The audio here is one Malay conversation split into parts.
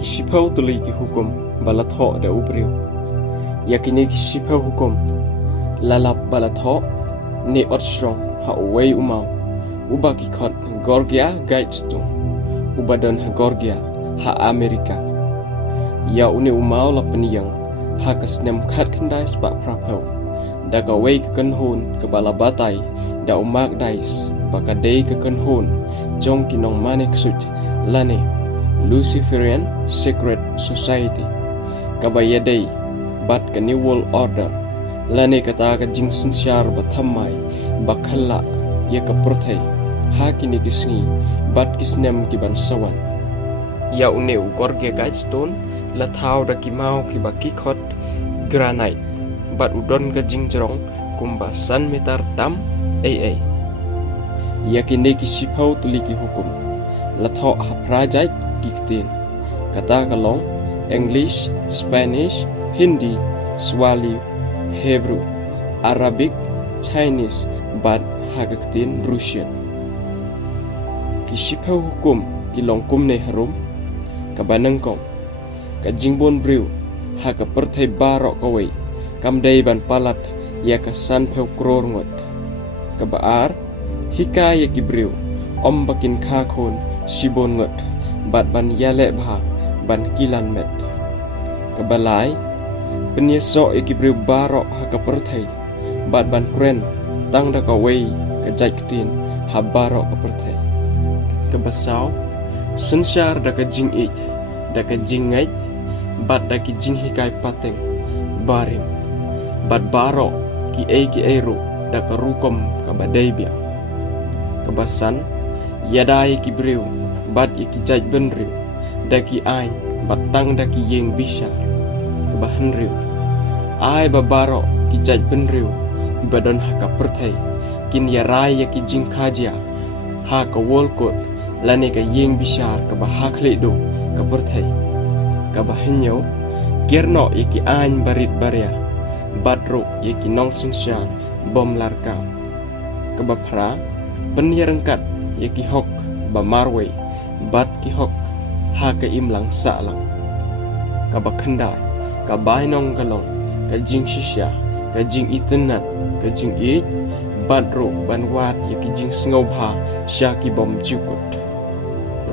kisipau tuli ki hukum balatho da ubriu yakini kisipau hukum lalap balatho ni otstrong ha uwei umau ubaki khot gorgia guidestone ubadon ha gorgia ha Amerika ya uni umau la peniyang ha kasnem khat khandai spa prapau da ka wei ka kanhun ka balabatai da umak dais baka dei ka kanhun jong kinong manik sut lane Luciferian Secret Society kabayadei bat ka New World Order lane kata ka jingsin syar bathamai bakhalla ya ka prothai hakini kisni bat kisnem ki bansawan ya une ugorge guidestone la thau da kimau ki baki khot granite bat udon ka jingjrong kumba san metar tam ai yakini ki sipau tuli ki hukum la tho ha prajait kiktin kata kalong English, Spanish, Hindi, Swahili, Hebrew, Arabic, Chinese, bat hagaktin Russian. Kisipau hukum kilong kumne harum kabanangkong kajingbon briu haga perthai barok kawai kamdai ban palat ya kasan peu kror ngot kabaar hikaya kibriu om bakin khakon sibon ngot bat ban yale bha ban kilan met kabalai penyeso ikibriu barok haga perthai bat ban kren tang da kawai kajaitin ha barok ka perthai kabasau sensyar da ka jing ik da ka jingai bat da ki jing hikai pateng barim bat barok ki ai ru da ka rukom ka badai bia kabasan yadai ki briu bat ki jaj benriu da ki ai bat tang da ki yeng bisa kabahan riu ai ba barok ki jaj benriu ki badon ha ka perthai kin yarai ya ki jing khajia ha ka wolkot lane ka yeng bishar ka bahak ledo ka perthai ka bahanyo gerno yaki an barit baria badro yaki nong sinsyar bom larka ka bapra penierangkat yaki hok ba marwe bat ki hok ha ka imlang salang ka bakhanda ka bainong galong ka jing shisha ka jing itenat ka jing ik badro banwat yaki jing sngoba syaki bom jukut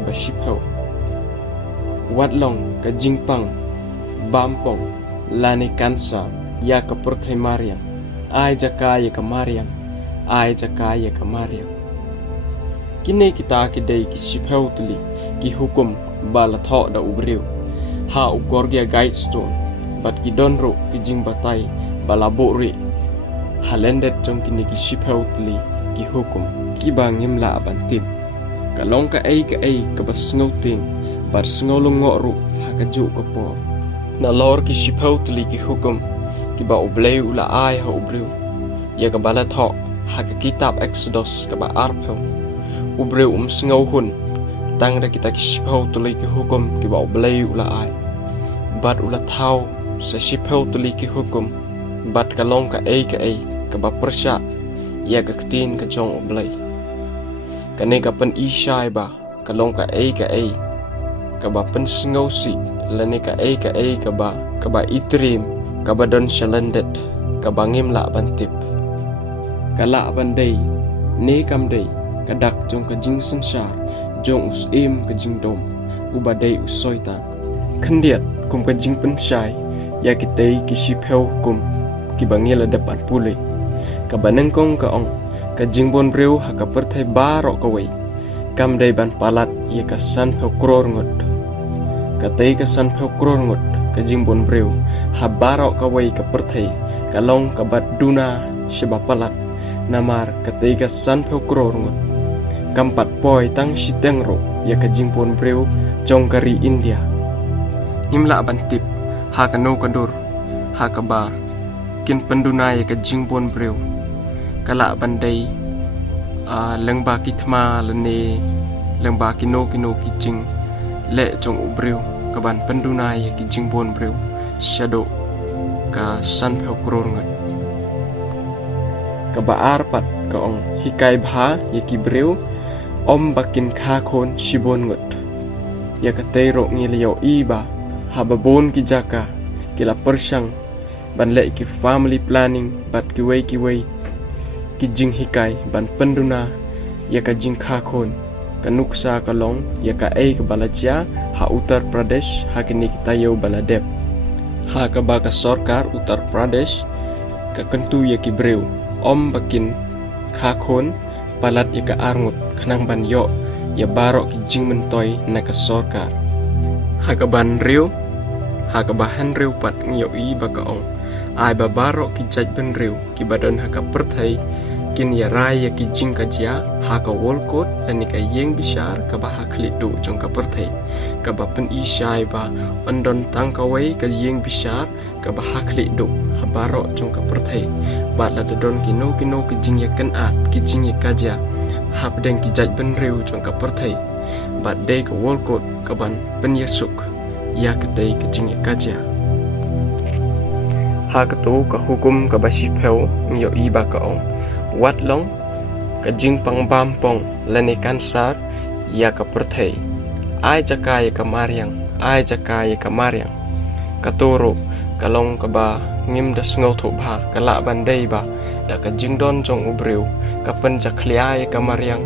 basipau watlong ka jingpang bampong lani kansa ya ka perthai mariam ai jakaya ka mariam ai jakaya ka mariam kine kita ki dei ki sipau tuli ki hukum bala tho da ubriu ha ugorgia guidestone bat ki donro ki jingbatai bala bori halendet jong kine ki sipau tuli ki hukum ki bangim la bantim kalong ka ai ka basngau ting bar sngaw longo ru hakaju ko po na lor ki sipau tuli ki hukum ki ba ublei ula ai ha ubriu ya ka bala tho ha ka kitab exodus ka ba arpho ubriu sngaw hun tang da kita ki sipau tuli ki hukum ki ba ublei ula ai bat ula thau sa sipau tuli ki hukum bat kalong ka ai ka ba persya ya ka ktin ka jong ublei kane ka pen ishai ba kalong ka ai ka ba pen sngosi lane ka ai ka ba itrim ka ba don shalandet ka bangim la bantip kala bandai ne kam dei ka dak jong ka jing sanshar jong us im ka jing dom ubadai usoitan khandiat kum ka jing pen shai ya kitei ki sipeu kum ki bangila depan pule ka banengkong ka ong ka jingbon breu ha ka perthai barok ka wei kam dei ban palat ye ka san pheu kror ngot ka tei ka san pheu kror ngot ka jingbon breu ha barok ka wei ka perthai ka long ka bat duna sheba palat namar ka tei ka san pheu kror ngot kam pat poi tang siteng ro ye ka jingbon breu jong kari India himla ban tip ha ka no ka dur ha ka ba kin penduna ye ka jingbon breu kala bandai lengba kitma lene lengba kino kijing le jong ubriu kaban penduna ye kijing bon briu shadow ka san pheu kror ngat ka ba arpat ka ong hikai bha ye ki briu om bakin kha khon shibon ngat ya ka tero ngilyo iba hababon ki jaka kila persyang ban le ki family planning bat ki wei ki jing hikai ban penduna ya ka jing kha khon ka nuksa ka long ya ka ei ka balachia ha Uttar Pradesh ha kini kita yo baladep ha ka ba ka sarkar Uttar Pradesh ka kentu ya ki breu om bakin kha khon palat ya ka arngut khanang ban yo ya barok ki jing mentoy na ka sarkar ha ka ban riu ha ka bahan riu pat ngyo i ba ka ong ai ba barok ki jaj ban riu ki badan ha ka perthai kin ya rai ya ki jing ka jia ha ka wolkot dan ka yeng bishar ka ba ha khlidu jong ka perthai ka ba pen i shai ba ondon tang ka wei ka yeng bishar ka ba ha khlidu ha barok jong ka perthai ba la don kino ki jing ya kan at ki jing ya ka jia ha pedeng ki jaj ban riu jong ka perthai ba dei ka wolkot ka ban pen ya suk ya ka dei ka jing ya ka jia ha ka tu ka hukum ka ba shi pheu ngyo i ba ka ong wat long ka jing pang bam pong lani kansar ya ka perthai ai jaka ya ka maryang ai jaka ya ka maryang ka toro ka long ka ba ngim da sngo tho bha ka la ban dei ba da ka jing don jong ubreu ka pen ja khlia ya ka maryang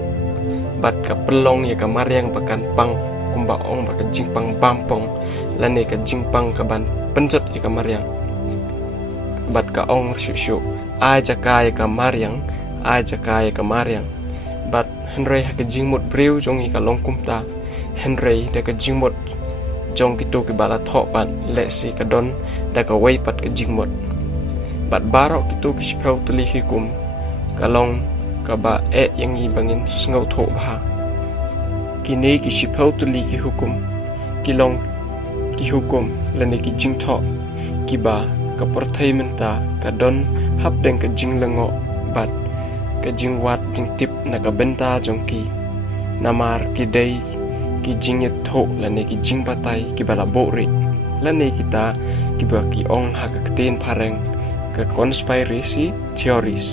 bat ka pelong ya ka maryang bakan pang kumba ong ba ka jing pang bam pong lani ka jing pang ka ban penjat ya ka maryang bat ka ong shu ai jaka ya ka maryang ai jakai ka maryang bat henry ha ka jingmot breu jong i ka long kumta henry da ka jingmot jong ki to ki bala tho pat le si ka don da ka wei pat ka jingmot bat barok ki to ki speu tuli hi kum ka long ka ba e yang i bangin sngo tho bha kini ki speu tuli ki hukum ki long ki hukum lane ki jing tho ki ba ka perthai menta ka don hap deng ka jing lengo bat ka jing wat jing tip na ka benta jong ki namar ki dei ki jing yet tho lane ki jing batai ki bala bori lane kita ki ba ki ong ha ka ten phareng ka conspiracy theories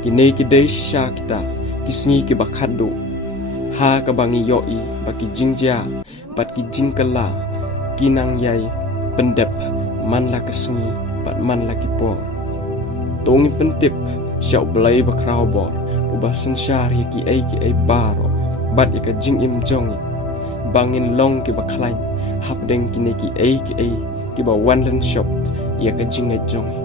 ki nei ki dei sha kita ki sngi ki ba khaddu ha ka bangi yo i ba ki jing ja bat ki jing kala ki nang yai pendep man la ka sngi bat man la ki por tongi pentip Syau belai bakrau bor ubah sensar ki ai baro bat ka jing im jongi bangin long ki baklain hap deng ki ai ki ba one land shop ya ka jing ai jongi